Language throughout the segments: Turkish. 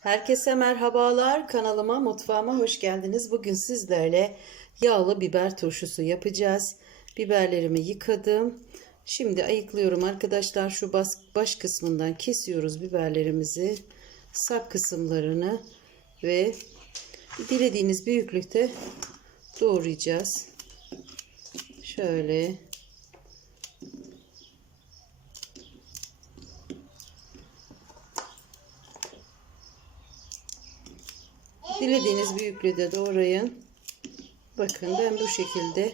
Herkese merhabalar. Kanalıma, mutfağıma hoş geldiniz. Bugün sizlerle yağlı biber turşusu yapacağız. Biberlerimi yıkadım. Şimdi ayıklıyorum arkadaşlar. Şu baş kısmından kesiyoruz biberlerimizi. Sap kısımlarını ve dilediğiniz büyüklükte doğrayacağız. Şöyle Dilediğiniz büyüklüğde doğrayın. Bakın ben bu şekilde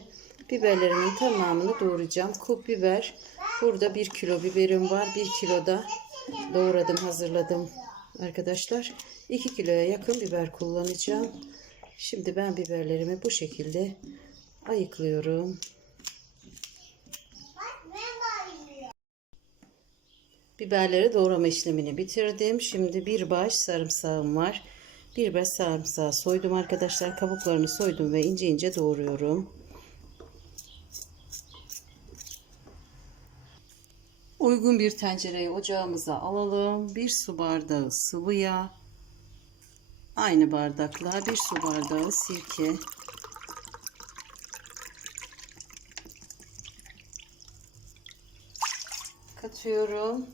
biberlerimin tamamını doğrayacağım. Kul biber. Burada 1 kilo biberim var. 1 kilo da doğradım hazırladım arkadaşlar. 2 kiloya yakın biber kullanacağım. Şimdi ben biberlerimi bu şekilde ayıklıyorum. Biberleri doğrama işlemini bitirdim. Şimdi bir baş sarımsağım var. Bir baş sarımsağı soydum arkadaşlar. Kabuklarını soydum ve ince ince doğruyorum. Uygun bir tencereyi ocağımıza alalım. Bir su bardağı sıvı yağ. Aynı bardakla bir su bardağı sirke. Katıyorum.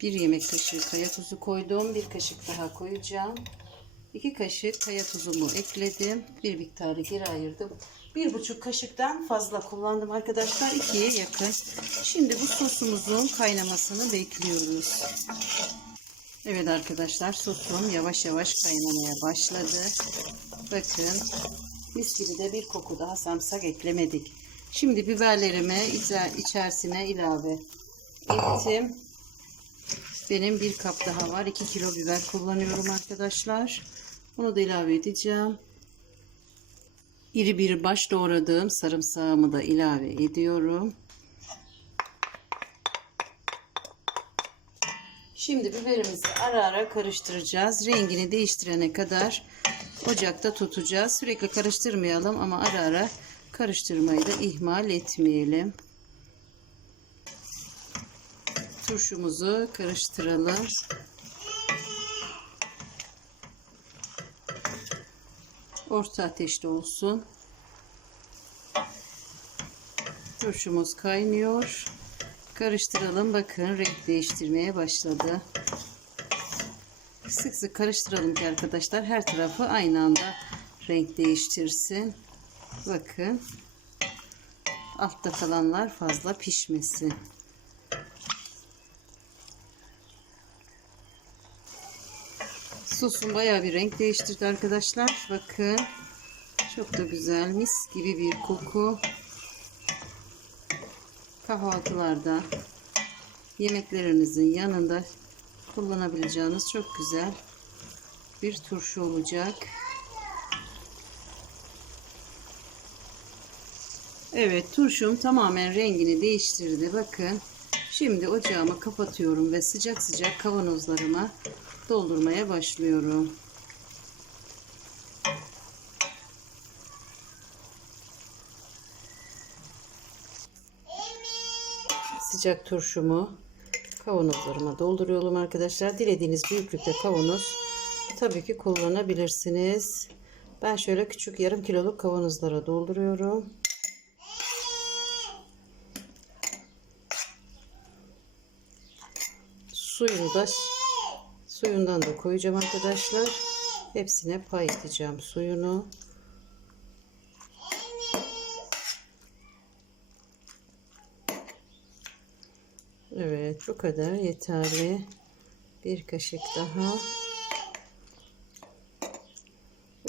Bir yemek kaşığı kaya tuzu koydum. Bir kaşık daha koyacağım. İki kaşık kaya tuzumu ekledim. Bir miktarı geri ayırdım. Bir buçuk kaşıktan fazla kullandım arkadaşlar. İkiye yakın. Şimdi bu sosumuzun kaynamasını bekliyoruz. Evet arkadaşlar sosum yavaş yavaş kaynamaya başladı. Bakın mis gibi de bir koku daha samsak eklemedik. Şimdi biberlerimi içerisine ilave ettim. Benim bir kap daha var. 2 kilo biber kullanıyorum arkadaşlar. Bunu da ilave edeceğim. İri bir baş doğradığım sarımsağımı da ilave ediyorum. Şimdi biberimizi ara ara karıştıracağız. Rengini değiştirene kadar ocakta tutacağız. Sürekli karıştırmayalım ama ara ara karıştırmayı da ihmal etmeyelim. Turşumuzu karıştıralım. Orta ateşte olsun. Turşumuz kaynıyor. Karıştıralım. Bakın renk değiştirmeye başladı. Sık sık karıştıralım ki arkadaşlar her tarafı aynı anda renk değiştirsin. Bakın. Altta kalanlar fazla pişmesin. Sosun bayağı bir renk değiştirdi arkadaşlar. Bakın. Çok da güzel. Mis gibi bir koku. Kahvaltılarda yemeklerinizin yanında kullanabileceğiniz çok güzel bir turşu olacak. Evet turşum tamamen rengini değiştirdi. Bakın. Şimdi ocağımı kapatıyorum ve sıcak sıcak kavanozlarıma doldurmaya başlıyorum. Sıcak turşumu kavanozlarıma dolduruyorum arkadaşlar. Dilediğiniz büyüklükte kavanoz tabii ki kullanabilirsiniz. Ben şöyle küçük yarım kiloluk kavanozlara dolduruyorum. Suyunu da Suyundan da koyacağım arkadaşlar. Hepsine pay edeceğim suyunu. Evet bu kadar yeterli. Bir kaşık daha.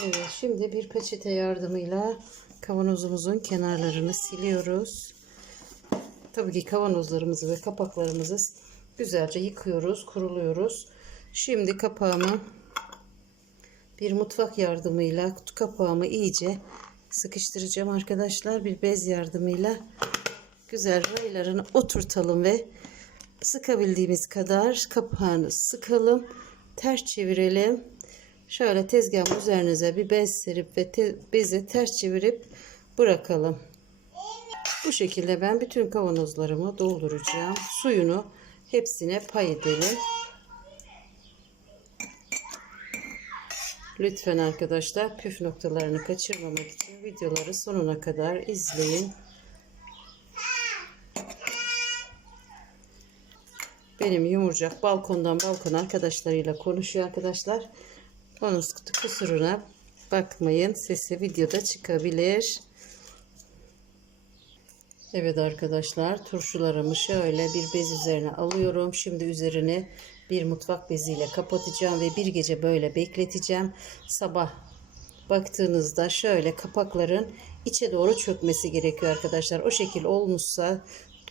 Evet şimdi bir peçete yardımıyla kavanozumuzun kenarlarını siliyoruz. Tabii ki kavanozlarımızı ve kapaklarımızı güzelce yıkıyoruz, kuruluyoruz. Şimdi kapağımı bir mutfak yardımıyla kapağımı iyice sıkıştıracağım arkadaşlar. Bir bez yardımıyla güzel raylarını oturtalım ve sıkabildiğimiz kadar kapağını sıkalım. Ters çevirelim. Şöyle tezgahın üzerinize bir bez serip ve te bezi ters çevirip bırakalım. Bu şekilde ben bütün kavanozlarımı dolduracağım. Suyunu hepsine pay edelim. Lütfen arkadaşlar püf noktalarını kaçırmamak için videoları sonuna kadar izleyin. Benim yumurcak balkondan balkona arkadaşlarıyla konuşuyor arkadaşlar. Onun kusuruna bakmayın. Sesi videoda çıkabilir. Evet arkadaşlar turşularımı şöyle bir bez üzerine alıyorum. Şimdi üzerini bir mutfak beziyle kapatacağım ve bir gece böyle bekleteceğim. Sabah baktığınızda şöyle kapakların içe doğru çökmesi gerekiyor arkadaşlar. O şekil olmuşsa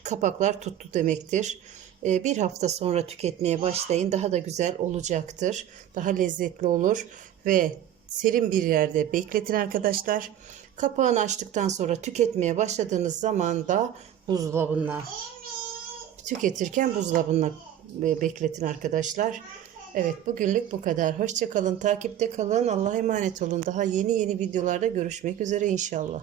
kapaklar tuttu demektir. Ee, Bir hafta sonra tüketmeye başlayın. Daha da güzel olacaktır. Daha lezzetli olur ve serin bir yerde bekletin arkadaşlar. Kapağını açtıktan sonra tüketmeye başladığınız zaman da buzdolabına tüketirken buzdolabına bekletin arkadaşlar. Evet bugünlük bu kadar. Hoşçakalın, takipte kalın. Allah'a emanet olun. Daha yeni yeni videolarda görüşmek üzere inşallah.